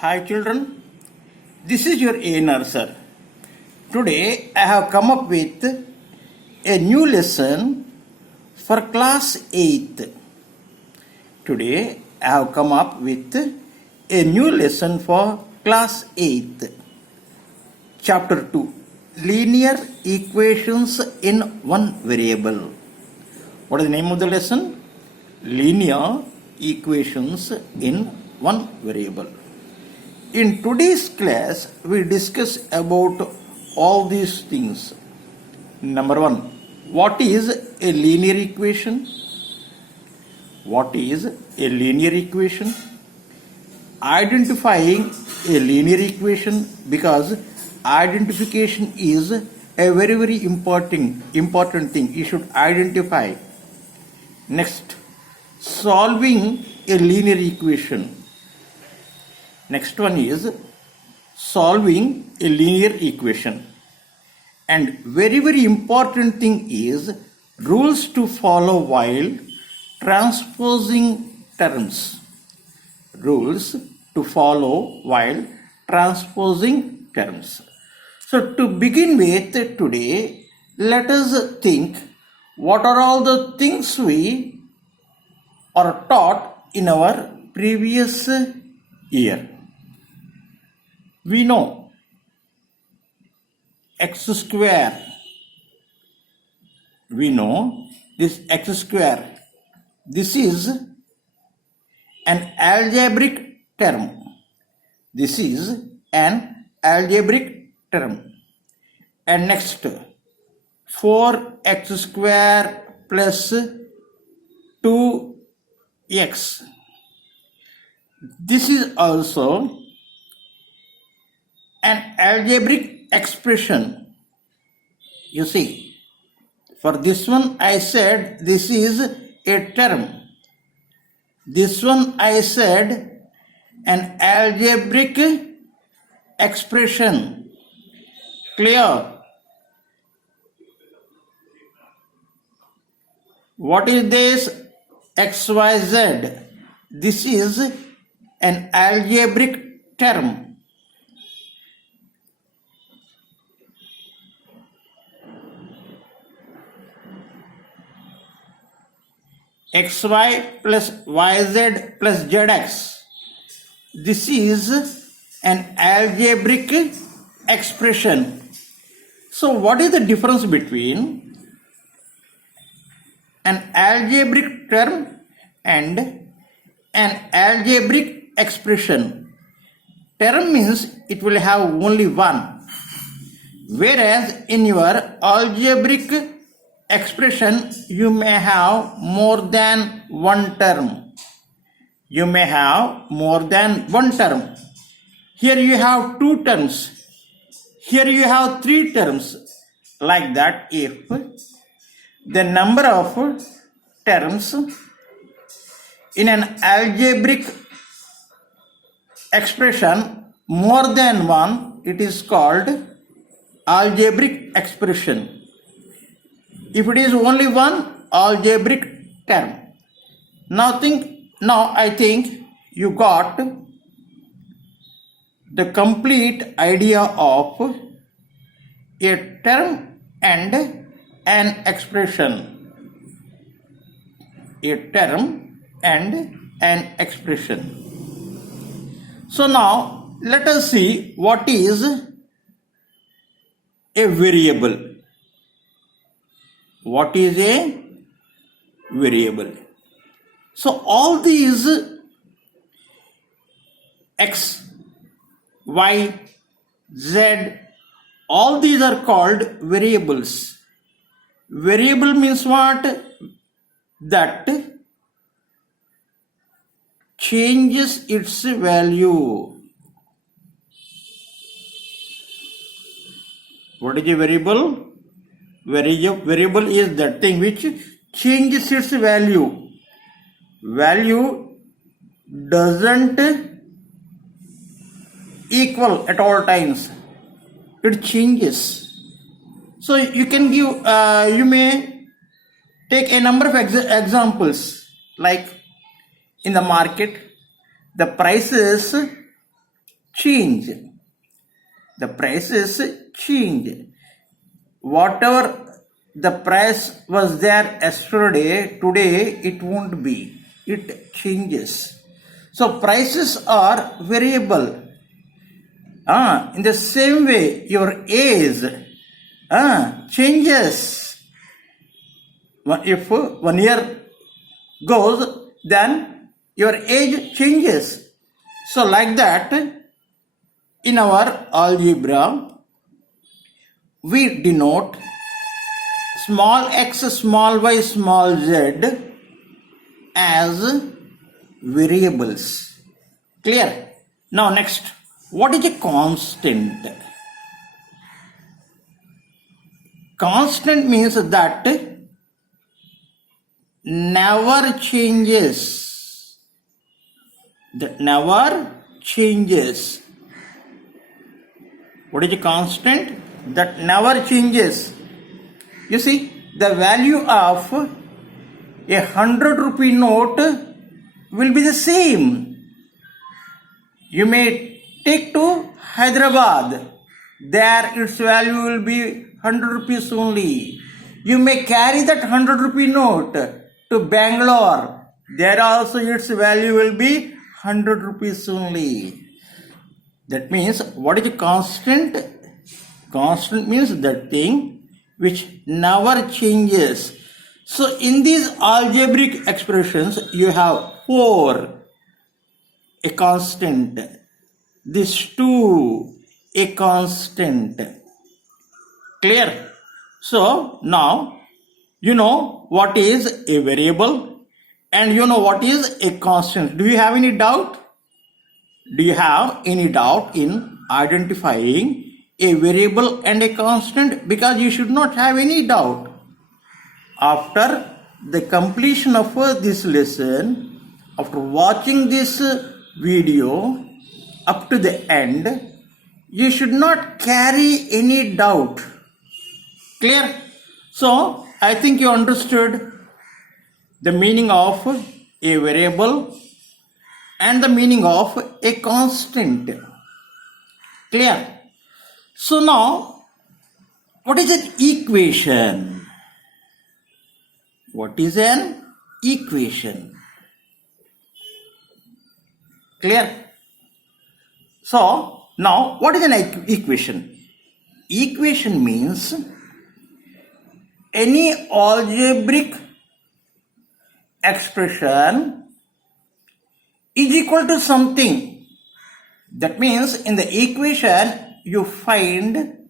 Hi children, this is your A sir. Today I have come up with a new lesson for class 8th. Today I have come up with a new lesson for class 8th. Chapter 2, Linear Equations in One Variable. What is the name of the lesson? Linear Equations in One Variable. In today's class, we discuss about all these things. Number one, what is a linear equation? What is a linear equation? Identifying a linear equation, because identification is a very important thing. You should identify. Next, solving a linear equation. Next one is solving a linear equation. And very important thing is rules to follow while transposing terms. Rules to follow while transposing terms. So to begin with today, let us think what are all the things we are taught in our previous year. We know x square. We know this x square. This is an algebraic term. This is an algebraic term. And next, 4x square plus 2x. This is also an algebraic expression. You see, for this one I said this is a term. This one I said an algebraic expression. Clear? What is this? XYZ. This is an algebraic term. XY plus YZ plus ZX. This is an algebraic expression. So what is the difference between an algebraic term and an algebraic expression? Term means it will have only one, whereas in your algebraic expression you may have more than one term. You may have more than one term. Here you have two terms. Here you have three terms. Like that, if the number of terms in an algebraic expression more than one, it is called algebraic expression. If it is only one, algebraic term. Now I think you got the complete idea of a term and an expression. A term and an expression. So now let us see what is a variable. What is a variable? So all these x, y, z, all these are called variables. Variable means what? That changes its value. What is a variable? Variable is that thing which changes its value. Value doesn't equal at all times. It changes. So you can give, you may take a number of examples. Like in the market, the prices change. The prices change. Whatever the price was there yesterday, today it won't be. It changes. So prices are variable. In the same way, your age changes. If 1 year goes, then your age changes. So like that, in our algebra, we denote small x, small y, small z as variables. Clear? Now next, what is a constant? Constant means that never changes. That never changes. What is a constant? That never changes. You see, the value of a 100 rupee note will be the same. You may take to Hyderabad. There its value will be 100 rupees only. You may carry that 100 rupee note to Bangalore. There also its value will be 100 rupees only. That means, what is a constant? Constant means that thing which never changes. So in these algebraic expressions, you have 4, a constant. This 2, a constant. Clear? So now you know what is a variable and you know what is a constant. Do you have any doubt? Do you have any doubt in identifying a variable and a constant? Because you should not have any doubt. After the completion of this lesson, after watching this video up to the end, you should not carry any doubt. Clear? So, I think you understood the meaning of a variable and the meaning of a constant. Clear? So now, what is an equation? What is an equation? Clear? So now, what is an equation? Equation means any algebraic expression is equal to something. That means in the equation you find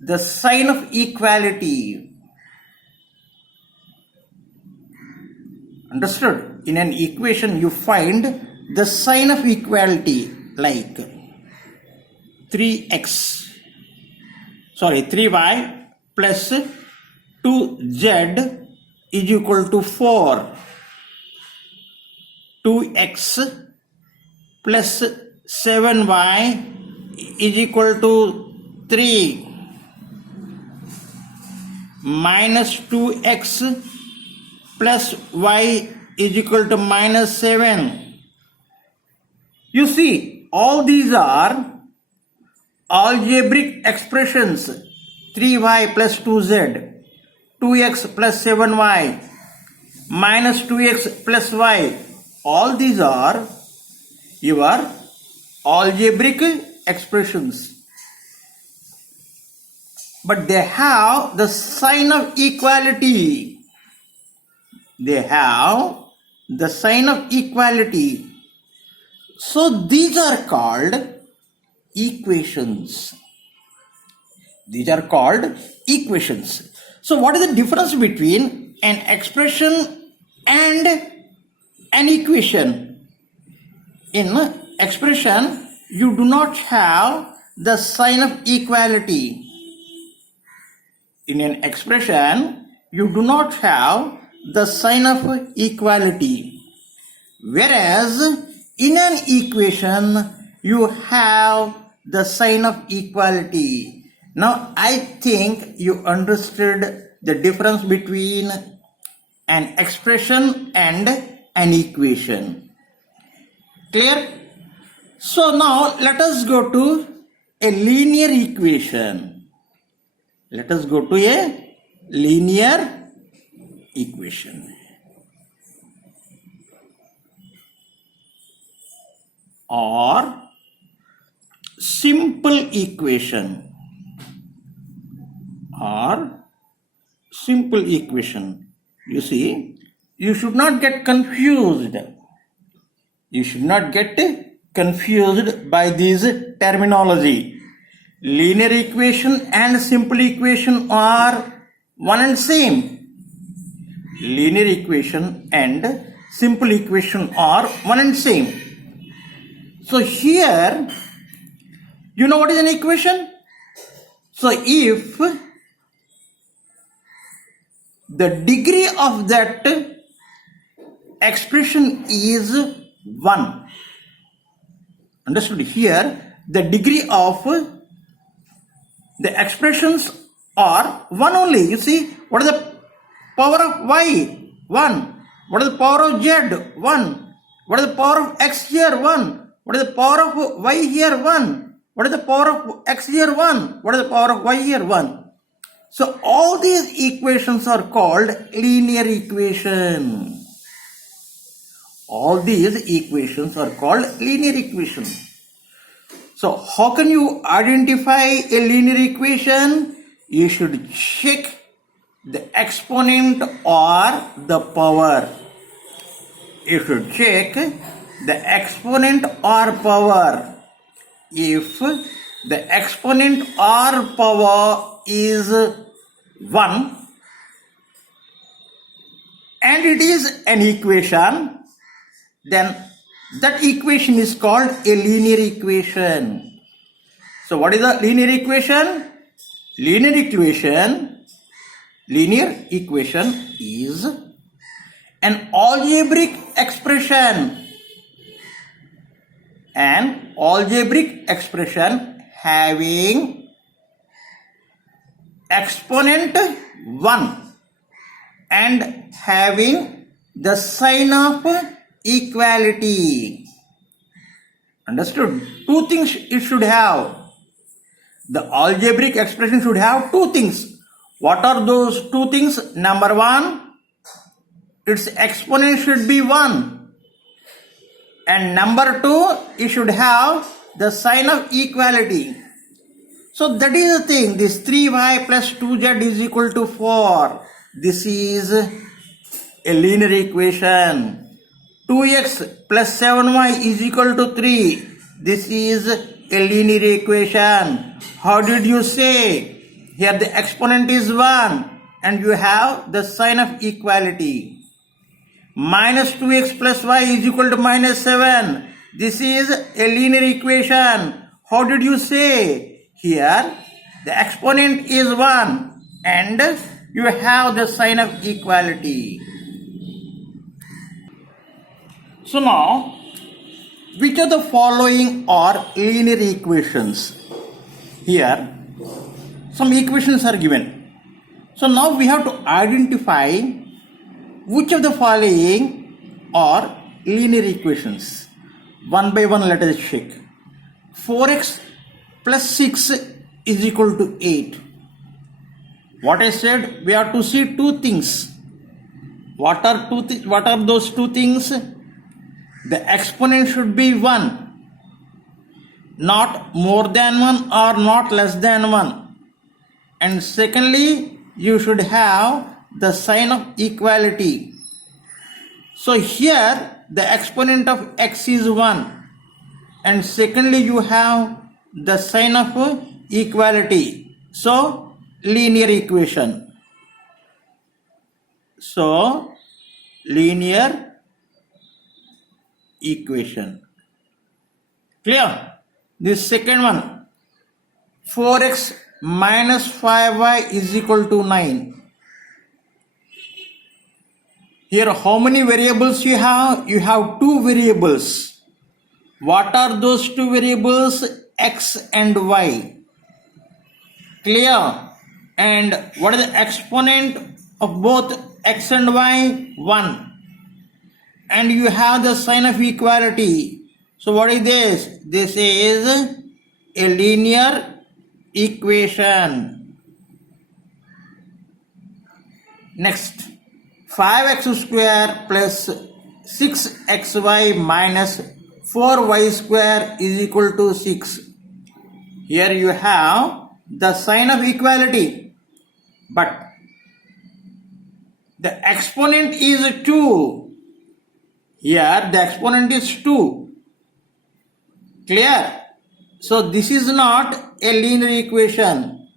the sign of equality. Understood? In an equation you find the sign of equality, like 3y plus 2z is equal to 4. 2x plus 7y is equal to 3. Minus 2x plus y is equal to minus 7. You see, all these are algebraic expressions. 3y plus 2z, 2x plus 7y, minus 2x plus y. All these are your algebraic expressions. But they have the sign of equality. They have the sign of equality. So these are called equations. These are called equations. So what is the difference between an expression and an equation? In expression, you do not have the sign of equality. In an expression, you do not have the sign of equality. Whereas in an equation, you have the sign of equality. Now, I think you understood the difference between an expression and an equation. Clear? So now let us go to a linear equation. Let us go to a linear equation. Or simple equation. Or simple equation. You see, you should not get confused. You should not get confused by this terminology. Linear equation and simple equation are one and same. Linear equation and simple equation are one and same. So here, you know what is an equation? So if the degree of that expression is 1, understood? Here, the degree of the expressions are 1 only. You see, what is the power of y? 1. What is the power of z? 1. What is the power of x here? 1. What is the power of y here? 1. What is the power of x here? 1. What is the power of y here? 1. So all these equations are called linear equation. All these equations are called linear equation. So how can you identify a linear equation? You should check the exponent or the power. You should check the exponent or power. If the exponent or power is 1 and it is an equation, then that equation is called a linear equation. So what is a linear equation? Linear equation is an algebraic expression. An algebraic expression having exponent 1 and having the sign of equality. Understood? Two things it should have. The algebraic expression should have two things. What are those two things? Number 1, its exponent should be 1. And number 2, it should have the sign of equality. So that is the thing. This 3y plus 2z is equal to 4. This is a linear equation. 2x plus 7y is equal to 3. This is a linear equation. How did you say? Here the exponent is 1 and you have the sign of equality. Minus 2x plus y is equal to minus 7. This is a linear equation. How did you say? Here the exponent is 1 and you have the sign of equality. So now, which of the following are linear equations? Here some equations are given. So now we have to identify which of the following are linear equations. One by one, let us check. 4x plus 6 is equal to 8. What I said, we have to see two things. What are those two things? The exponent should be 1, not more than 1 or not less than 1. And secondly, you should have the sign of equality. So here the exponent of x is 1 and secondly you have the sign of equality. So linear equation. So linear equation. Clear? This second one, 4x minus 5y is equal to 9. Here how many variables you have? You have two variables. What are those two variables? X and y. Clear? And what is the exponent of both x and y? 1. And you have the sign of equality. So what is this? This is a linear equation. Next, 5x square plus 6xy minus 4y square is equal to 6. Here you have the sign of equality, but the exponent is 2. Here the exponent is 2. Clear? So this is not a linear equation.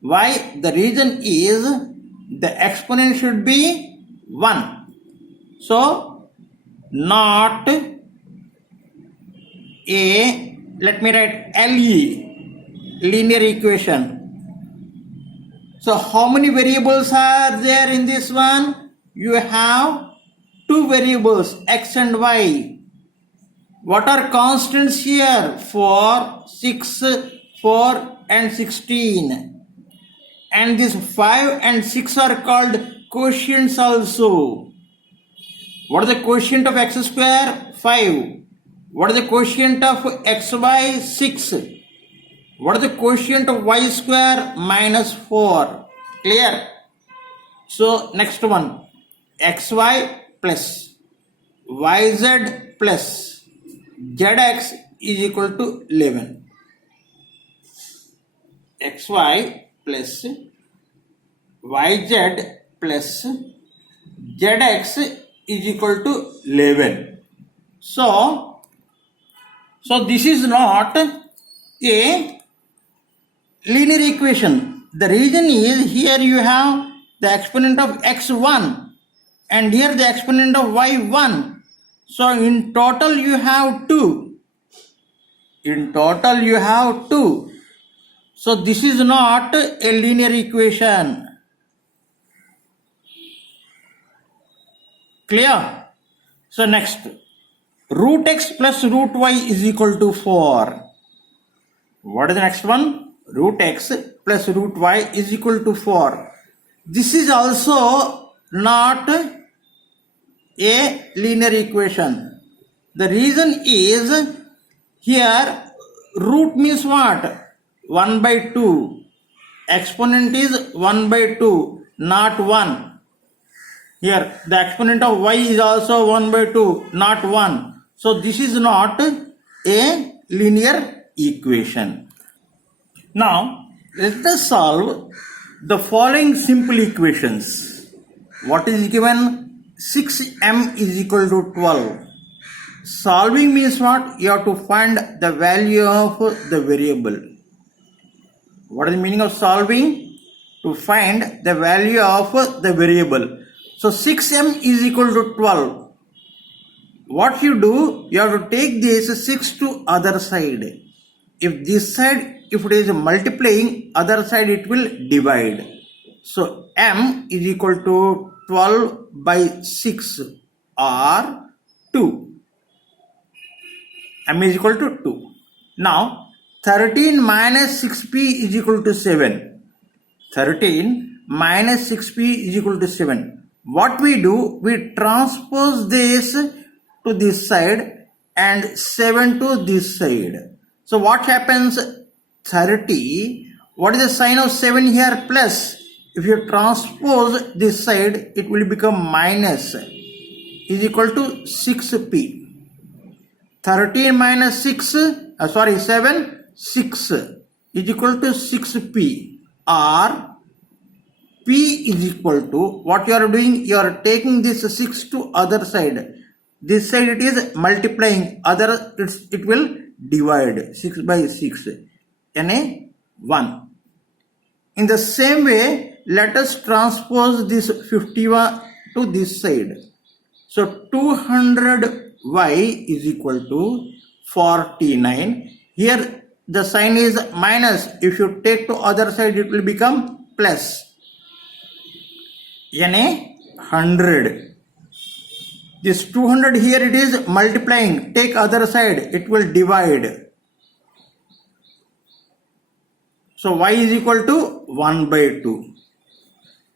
Why? The reason is the exponent should be 1. So not a, let me write LE, linear equation. So how many variables are there in this one? You have 2 variables, x and y. What are constants here? 4, 6, 4 and 16. And these 5 and 6 are called quotients also. What is the quotient of x square? 5. What is the quotient of xy? 6. What is the quotient of y square? Minus 4. Clear? So next one, xy plus yz plus zx is equal to 11. xy plus yz plus zx is equal to 11. So this is not a linear equation. The reason is here you have the exponent of x1 and here the exponent of y1. So in total you have 2. In total you have 2. So this is not a linear equation. Clear? So next, root x plus root y is equal to 4. What is the next one? Root x plus root y is equal to 4. This is also not a linear equation. The reason is here root means what? 1 by 2. Exponent is 1 by 2, not 1. Here the exponent of y is also 1 by 2, not 1. So this is not a linear equation. Now let us solve the following simple equations. What is given? 6m is equal to 12. Solving means what? You have to find the value of the variable. What is the meaning of solving? To find the value of the variable. So 6m is equal to 12. What you do? You have to take this 6 to other side. If this side, if it is multiplying, other side it will divide. So m is equal to 12 by 6 or 2. M is equal to 2. Now 13 minus 6p is equal to 7. 13 minus 6p is equal to 7. What we do? We transpose this to this side and 7 to this side. So what happens? 30. What is the sign of 7 here? Plus. If you transpose this side, it will become minus, is equal to 6p. 13 minus 7, 6 is equal to 6p, or p is equal to, what you are doing, you are taking this 6 to other side. This side it is multiplying, other it will divide, 6 by 6, Na 1. In the same way, let us transpose this 51 to this side. So 200y is equal to 49. Here the sign is minus. If you take to other side, it will become plus. Na 100. This 200 here it is multiplying. Take other side, it will divide. So y is equal to 1 by 2.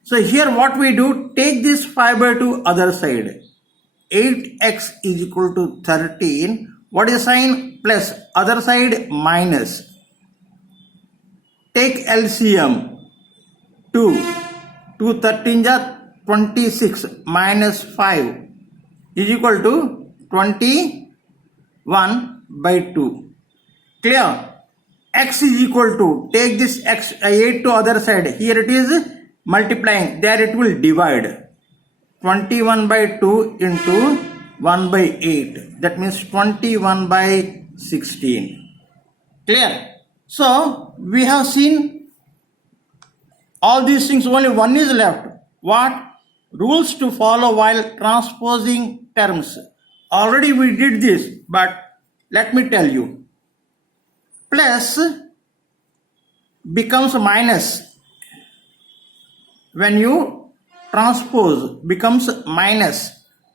So here what we do, take this 5 by 2 other side. 8x is equal to 13. What is sign? Plus. Other side minus. Take LCM. 2. 2 13 26 minus 5 is equal to 21 by 2. Clear? X is equal to, take this x 8 to other side. Here it is multiplying. There it will divide. 21 by 2 into 1 by 8. That means 21 by 16. Clear? So we have seen all these things. Only one is left. What? Rules to follow while transposing terms. Already we did this, but let me tell you. Plus becomes minus. When you transpose, becomes minus.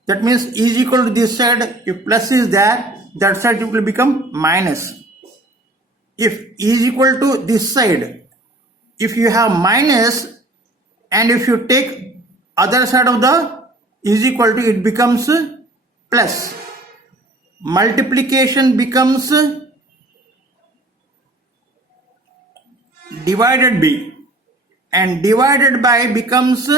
That means is equal to this side. If plus is there, that side it will become minus. If is equal to this side, if you have minus and if you take other side of the is equal to, it becomes plus. Multiplication becomes divided by, and divided by becomes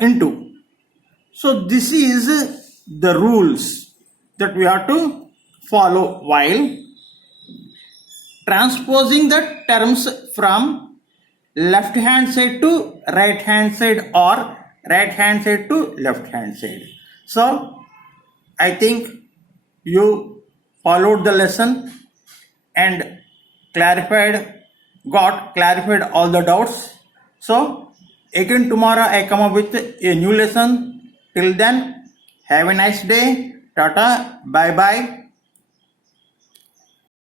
into. So this is the rules that we have to follow while transposing the terms from left hand side to right hand side or right hand side to left hand side. So I think you followed the lesson and clarified all the doubts. So again tomorrow I come up with a new lesson. Till then, have a nice day. Tata, bye bye.